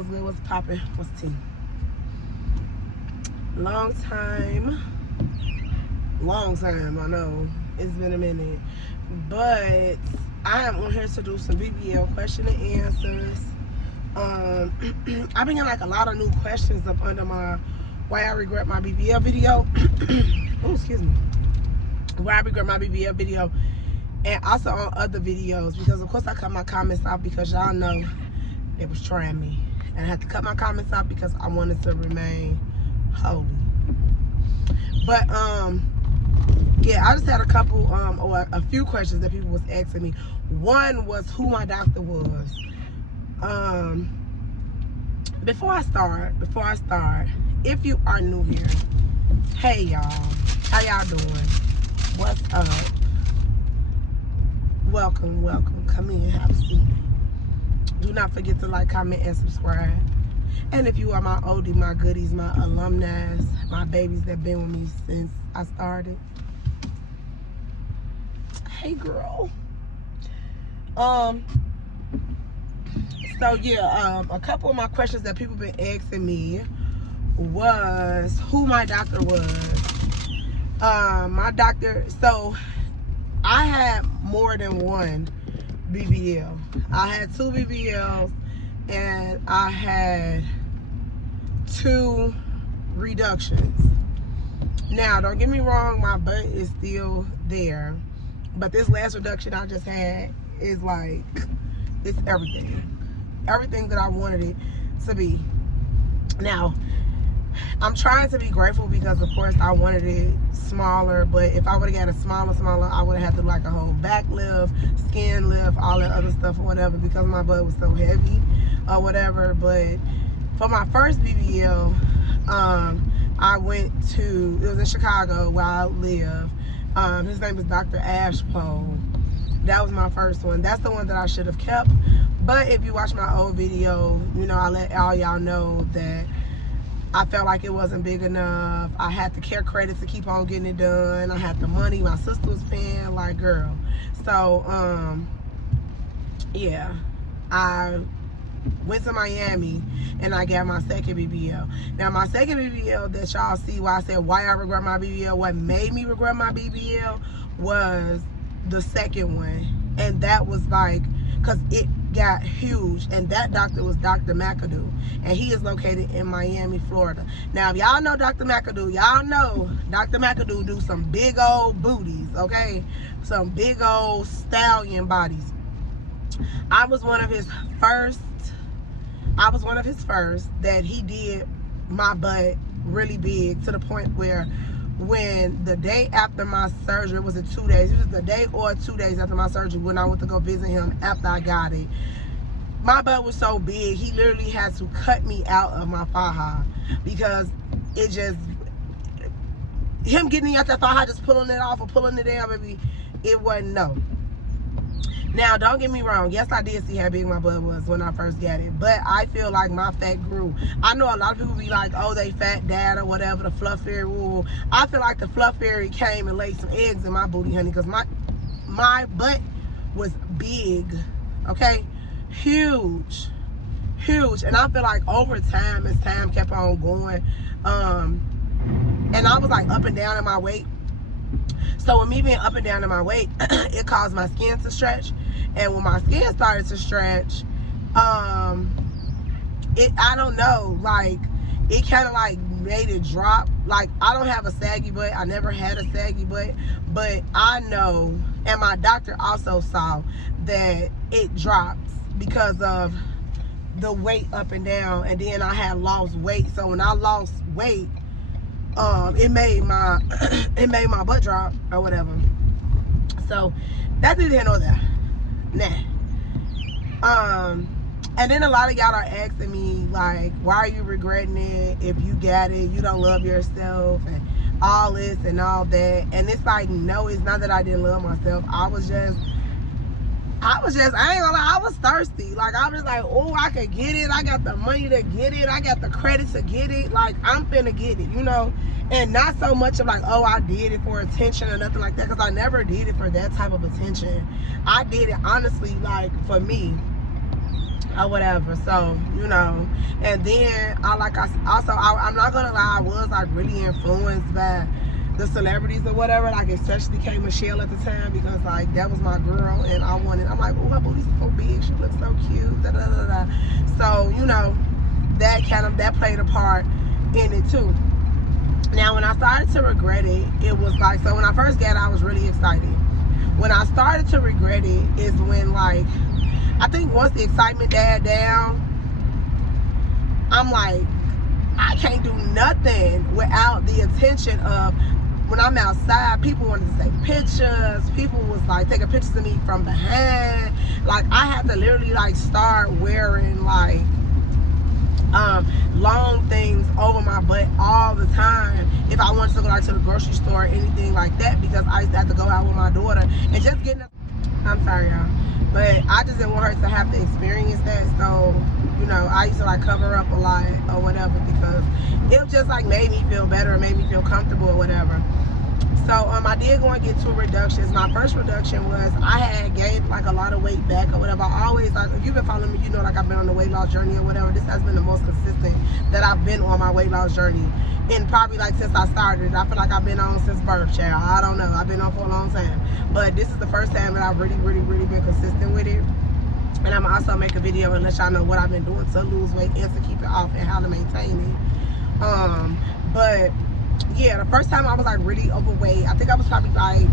What's good? What's poppin'? What's tea? Long time, I know. It's been a minute. But I am on here to do some BBL question and answers. I've been getting like a lot of new questions up under my why I regret my BBL video. Oh, excuse me. Why I regret my BBL video. And also on other videos, because of course I cut my comments out because y'all know they was trying me. And I had to cut my comments out because I wanted to remain holy. But yeah, I just had a couple or a few questions that people was asking me. One was who my doctor was. Before I start, if you are new here, hey y'all, how y'all doing? What's up? Welcome, come in, have a seat. Do not forget to like, comment, and subscribe. And if you are my oldie, my goodies, my alumni, my babies that been with me since I started, hey girl. So yeah, a couple of my questions that people been asking me was who my doctor was. My doctor, so I had more than one BBL. I had 2 BBLs and I had 2 reductions. Now, don't get me wrong, my butt is still there. But this last reduction I just had is like, it's everything. Everything that I wanted it to be. Now, I'm trying to be grateful because, of course, I wanted it smaller. But if I would have got a smaller, I would have had to like a whole back lift, skin lift, all that other stuff or whatever because my butt was so heavy or whatever. But for my first BBL, I went to, it was in Chicago where I live. His name is Dr. Ashpole. That was my first one. That's the one that I should have kept. But if you watch my old video, you know, I let all y'all know that I felt like it wasn't big enough. I had the care credit to keep on getting it done. I had the money my sister was paying, like, girl. So, yeah, I went to Miami and I got my second BBL. Now, my second BBL that y'all see why I said why I regret my BBL, what made me regret my BBL was the second one. And that was like, because it got huge, and that doctor was Dr. McAdoo, and he is located in Miami, Florida. Now, if y'all know Dr. McAdoo, y'all know Dr. McAdoo do some big old booties, okay? Some big old stallion bodies. I was one of his first that he did my butt really big, to the point where when the day after my surgery, it was 2 days, it was the day or 2 days after my surgery when I went to go visit him after I got it, my butt was so big, he literally had to cut me out of my faja because it just, him getting me out that faja, just pulling it off or pulling it down, baby, it wasn't no. Now, don't get me wrong. Yes, I did see how big my butt was when I first got it. But I feel like my fat grew. I know a lot of people be like, oh, they fat dad or whatever, the fluff fairy rule. I feel like the fluff fairy came and laid some eggs in my booty, honey. Because my butt was big. Okay? Huge. Huge. And I feel like over time, as time kept on going, and I was like up and down in my weight. So with me being up and down in my weight, it caused my skin to stretch. And when my skin started to stretch, I don't know, like, it kind of like made it drop. Like, I don't have a saggy butt. I never had a saggy butt. But I know, and my doctor also saw that it drops because of the weight up and down. And then I had lost weight. So when I lost weight, it made my butt drop or whatever. So that's neither here nor there. Nah. And then a lot of y'all are asking me like, why are you regretting it? If you got it, you don't love yourself and all this and all that. And it's like, no, it's not that I didn't love myself. I ain't gonna lie, I was thirsty. Like, I was like, oh, I could get it. I got the money to get it. I got the credit to get it. Like, I'm finna get it, you know? And not so much of like, oh, I did it for attention or nothing like that, because I never did it for that type of attention. I did it honestly, like, for me. or whatever. So, you know, and then I'm not gonna lie, I was like really influenced by the celebrities or whatever, like especially K Michelle at the time, because like that was my girl, and I'm like, oh, her booty's so big, she looks so cute, da da da da. So, you know, that played a part in it too. Now when I started to regret it, it was like, so when I first got it, I was really excited. When I started to regret it is when, like, I think once the excitement died down, I'm like, I can't do nothing without the attention of, when I'm outside, people wanted to take pictures. People was like taking pictures of me from behind. Like, I had to literally like start wearing like long things over my butt all the time if I wanted to go like to the grocery store or anything like that, because I used to have to go out with my daughter and just getting I'm sorry y'all, but I just didn't want her to have to experience that. So, you know, I used to like cover up a lot or whatever, because it just like made me feel better, and made me feel comfortable or whatever. So I did go and get 2 reductions. My first reduction was I had gained like a lot of weight back or whatever. I always, like, if you've been following me, you know, like I've been on the weight loss journey or whatever. This has been the most consistent that I've been on my weight loss journey. And probably like since I started, I feel like I've been on since birth, child. I don't know. I've been on for a long time. But this is the first time that I've really been consistent with it. And I'm gonna also make a video and let y'all know what I've been doing to lose weight and to keep it off and how to maintain it. But yeah, the first time I was like really overweight, I think I was probably like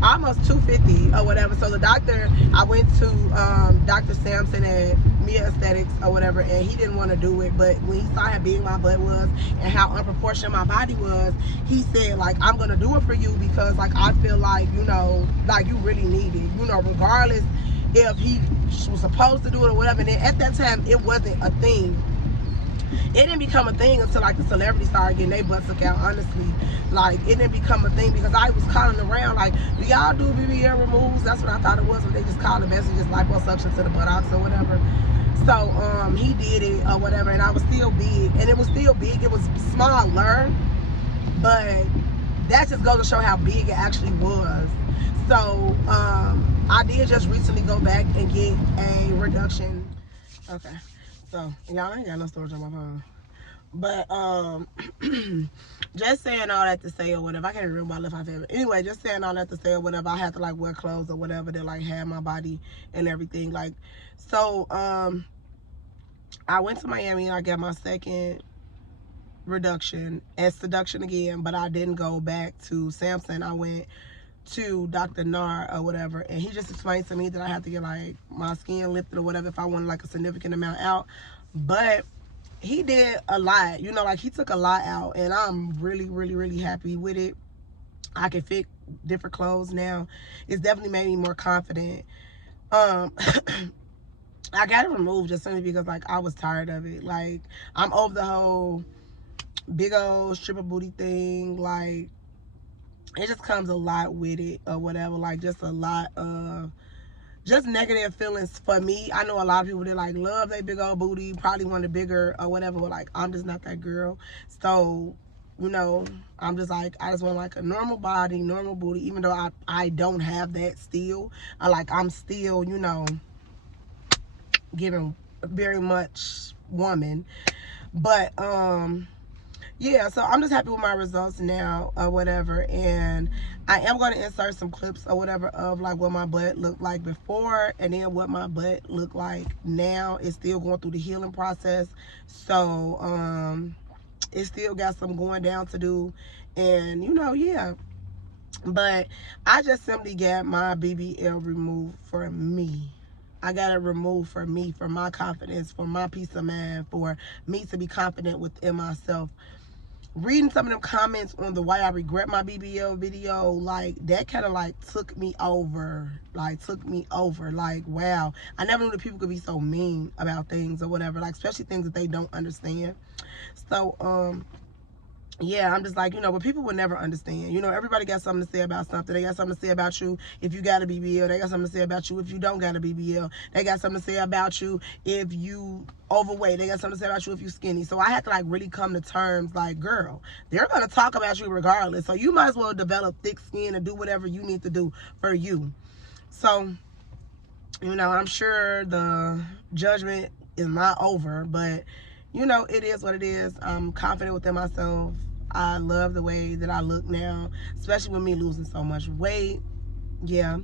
almost 250 or whatever. So the doctor, I went to Dr. Sampson at Mia Aesthetics or whatever, and he didn't want to do it. But when he saw how big my butt was and how unproportionate my body was, he said like, I'm gonna do it for you, because like I feel like, you know, like you really need it, you know, regardless if he was supposed to do it or whatever. And then at that time it wasn't a thing. It didn't become a thing until like the celebrities started getting their butts took out, honestly. Like, it didn't become a thing, because I was calling around like, do y'all do BBL removes? That's what I thought it was, when they just called the messages liposuction to the buttocks or whatever. So he did it or whatever, and I was still big, and it was still big. It was smaller, but that just goes to show how big it actually was. So I did just recently go back and get a reduction. Okay. So, y'all ain't got no storage on my phone. But, just saying all that to say or whatever. I can't remember my left eye favorite. Anyway, just saying all that to say or whatever. I had to, like, wear clothes or whatever that, like, had my body and everything. Like, so, I went to Miami and I got my second reduction and seduction again. But I didn't go back to Sampson. I went to Dr. Nar or whatever, and he just explained to me that I have to get like my skin lifted or whatever if I want like a significant amount out. But he did a lot, you know, like he took a lot out, and I'm really happy with it. I can fit different clothes now. It's definitely made me more confident. I got it removed just simply because like I was tired of it. Like, I'm over the whole big old stripper booty thing. Like, it just comes a lot with it or whatever, like just a lot of just negative feelings for me. I know a lot of people that like love their big old booty, probably want it bigger or whatever, but like I'm just not that girl. So, you know, I'm just like, I just want like a normal body, normal booty, even though I don't have that still. I'm still, you know, giving very much woman. But yeah, so I'm just happy with my results now or whatever, and I am going to insert some clips or whatever of like what my butt looked like before and then what my butt looked like now. It's still going through the healing process, so it still got some going down to do, and you know, yeah. But I just simply got my BBL removed for me. I got it removed for me, for my confidence, for my peace of mind, for me to be confident within myself. Reading some of them comments on the why I regret my BBL video, like that kind of like took me over. Like, wow, I never knew that people could be so mean about things or whatever, like especially things that they don't understand. So yeah, I'm just like, you know, but people will never understand. You know, everybody got something to say about something. They got something to say about you if you got a BBL. They got something to say about you if you don't got a BBL. They got something to say about you if you overweight. They got something to say about you if you skinny. So I had to like really come to terms like, girl, they're going to talk about you regardless. So you might as well develop thick skin and do whatever you need to do for you. So You know, I'm sure the judgment is not over, but you know, it is what it is. I'm confident within myself. I love the way that I look now, especially with me losing so much weight. Yeah,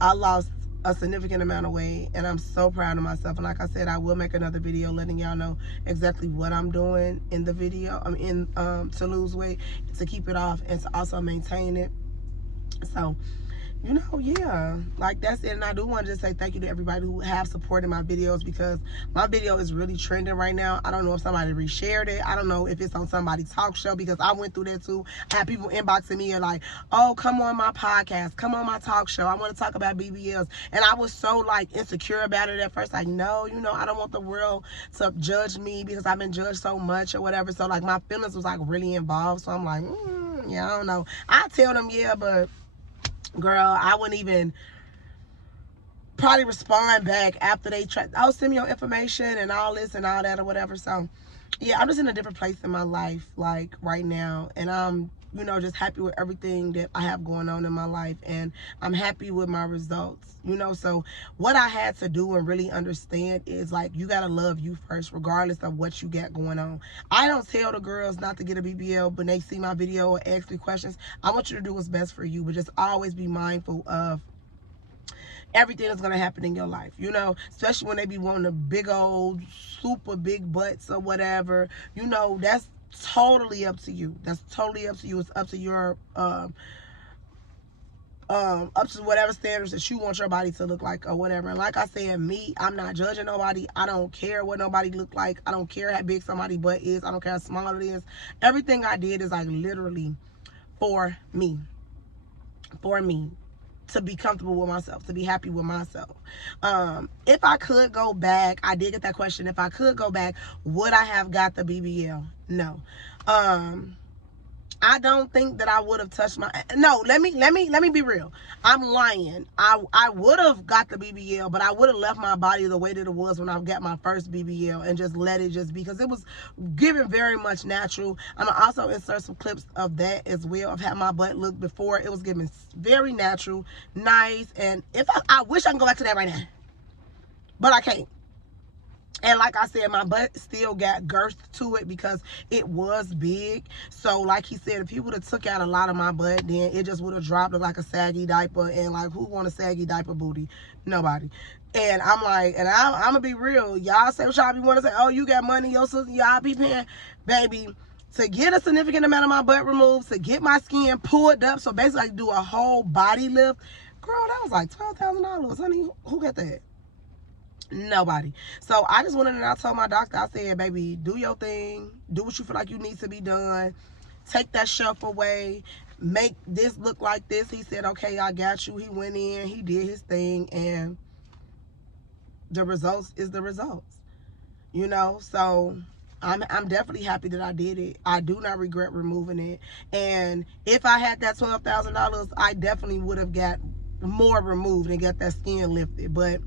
I lost a significant amount of weight, and I'm so proud of myself. And like I said, I will make another video letting y'all know exactly what I'm doing in the video. I'm in to lose weight, to keep it off, and to also maintain it. So, you know, yeah, like that's it. And I do want to just say thank you to everybody who have supported my videos, because my video is really trending right now. I don't know if somebody reshared it. I don't know if it's on somebody's talk show, because I went through that too. I had people inboxing me and like, oh, come on my podcast, come on my talk show, I want to talk about BBLs. And I was so like insecure about it at first, like, no, you know, I don't want the world to judge me because I've been judged so much or whatever. So like my feelings was like really involved. So I'm like, yeah, I don't know. I tell them, yeah, but girl, I wouldn't even probably respond back after they try. Oh, send me your information and all this and all that or whatever. So, yeah, I'm just in a different place in my life, like right now. And I'm, you know, just happy with everything that I have going on in my life. And I'm happy with my results, you know. So what I had to do and really understand is like, you got to love you first, regardless of what you got going on. I don't tell the girls not to get a BBL when they see my video or ask me questions. I want you to do what's best for you, but just always be mindful of everything that's going to happen in your life, you know, especially when they be wanting the big old super big butts or whatever. You know, that's totally up to you. That's totally up to you. It's up to your up to whatever standards that you want your body to look like or whatever. And like I said, me, I'm not judging nobody. I don't care what nobody look like. I don't care how big somebody's butt is. I don't care how small it is. Everything I did is like literally for me. For me. To be comfortable with myself, to be happy with myself. If I could go back, I did get that question. If I could go back, would I have got the BBL? No. I don't think that I would have touched my, no, let me be real. I'm lying. I would have got the BBL, but I would have left my body the way that it was when I got my first BBL and just let it just be, because it was given very much natural. I'm gonna also insert some clips of that as well, of how my butt looked before. It was given very natural, nice, and if I wish I can go back to that right now, but I can't. And like I said, my butt still got girth to it because it was big. So like he said, if he would have took out a lot of my butt, then it just would have dropped like a saggy diaper. And like, who want a saggy diaper booty? Nobody. And I'm like, and I'm going to be real. Y'all say what y'all be want to say. Oh, you got money, your sister, y'all be paying. Baby, to get a significant amount of my butt removed, to get my skin pulled up, so basically like do a whole body lift. Girl, that was like $12,000. Honey, who got that? Nobody. So I just went in and I told my doctor, I said, baby, do your thing. Do what you feel like you need to be done. Take that shelf away. Make this look like this. He said, okay, I got you. He went in. He did his thing. And the results is the results. You know, so I'm definitely happy that I did it. I do not regret removing it. And if I had that $12,000, I definitely would have got more removed and get that skin lifted. But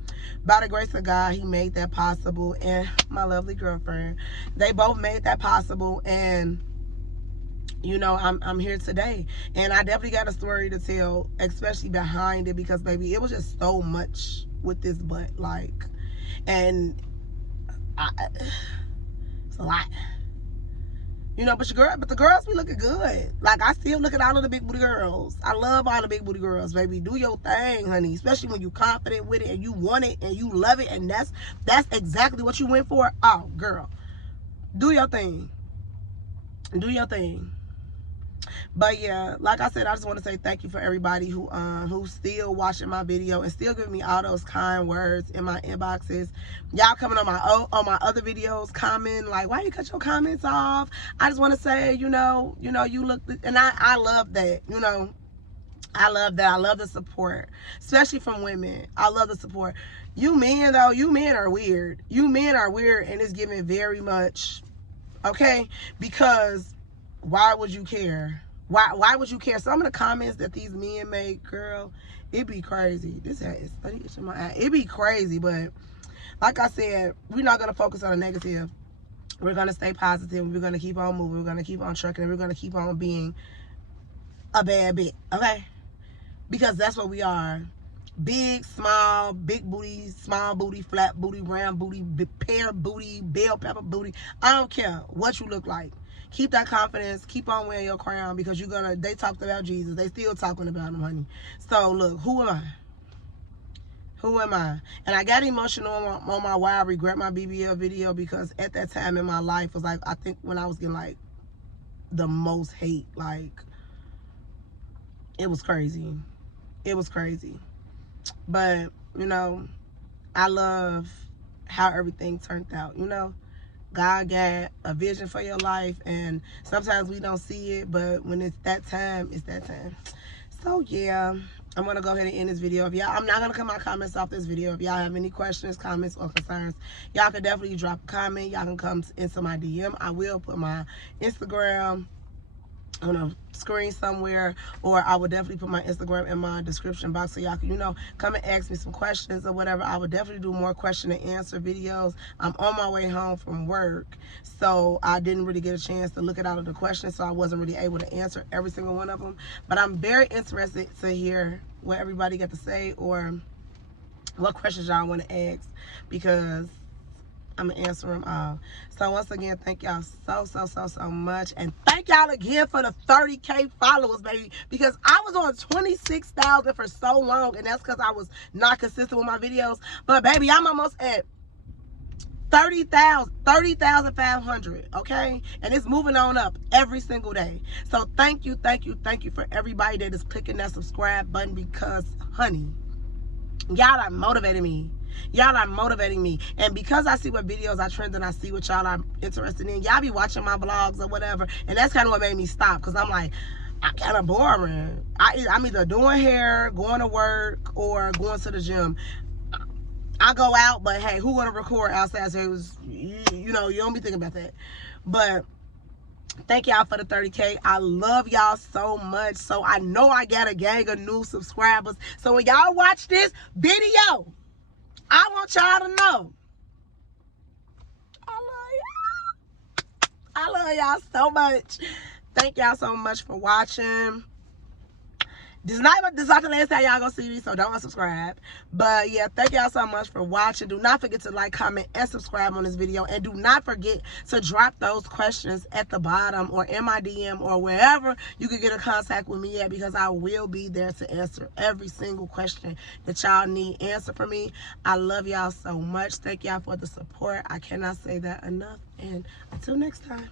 by the grace of God, he made that possible, and my lovely girlfriend, they both made that possible. And you know, I'm here today, and I definitely got a story to tell, especially behind it, because baby, it was just so much with this butt, like, and it's a lot. You know, but the girls be looking good. Like, I still look at all of the big booty girls. I love all the big booty girls, baby. Do your thing, honey. Especially when you confident with it and you want it and you love it, and that's exactly what you went for. Oh, girl, do your thing. Do your thing. But yeah, like I said, I just want to say thank you for everybody who's still watching my video and still giving me all those kind words in my inboxes. Y'all coming on my other videos, commenting like, why you cut your comments off? I just want to say, you know, you look, and I love that, you know. I love that. I love the support, especially from women. I love the support. You men, though, you men are weird. You men are weird, and it's giving very much, okay? Because why would you care? Why would you care? Some of the comments that these men make, girl, it be crazy. This is funny. It be crazy, but like I said, we're not gonna focus on the negative. We're gonna stay positive. We're gonna keep on moving. We're gonna keep on trucking, and we're gonna keep on being a bad bitch, okay? Because that's what we are. big, small, big booty, small booty, flat booty, round booty, pear booty, bell pepper booty. I don't care what you look like. Keep that confidence. Keep on wearing your crown, because they talked about Jesus. They still talking about him, honey. So look, who am I? Who am I? And I got emotional on my why I regret my BBL video, because at that time in my life was like, I think when I was getting like the most hate, like it was crazy. It was crazy. But, you know, I love how everything turned out. You know, God got a vision for your life, and sometimes we don't see it, but when it's that time, it's that time. So yeah, I'm gonna go ahead and end this video. I'm not gonna cut my comments off this video. If y'all have any questions, comments, or concerns, y'all can definitely drop a comment. Y'all can come into my DM. I will put my Instagram on a screen somewhere, or I would definitely put my Instagram in my description box, so y'all can, you know, come and ask me some questions or whatever. I would definitely do more question and answer videos. I'm on my way home from work, so I didn't really get a chance to look at all of the questions, so I wasn't really able to answer every single one of them. But I'm very interested to hear what everybody got to say, or what questions y'all want to ask, because I'm gonna answer them all. So once again, thank y'all so much, and thank y'all again for the 30K followers, baby, because I was on 26,000 for so long, and that's because I was not consistent with my videos. But baby, I'm almost at 30,500, okay? And it's moving on up every single day. So thank you for everybody that is clicking that subscribe button, because honey, y'all are motivating me. Y'all are motivating me. And because I see what videos I trend and I see what y'all are interested in, y'all be watching my vlogs or whatever. And that's kind of what made me stop, because I'm like, I'm kind of boring. I'm either doing hair, going to work, or going to the gym. I go out, but hey, who want to record outside? So it was, you know, you don't be thinking about that. But thank y'all for the 30K. I love y'all so much. So I know I got a gang of new subscribers. So when y'all watch this video, I want y'all to know I love y'all. I love y'all so much. Thank y'all so much for watching. This is not the last time y'all gonna see me, so don't unsubscribe. But yeah, thank y'all so much for watching. Do not forget to like, comment, and subscribe on this video. And do not forget to drop those questions at the bottom, or in my DM, or wherever you can get in contact with me at, because I will be there to answer every single question that y'all need answered for me. I love y'all so much. Thank y'all for the support. I cannot say that enough. And until next time.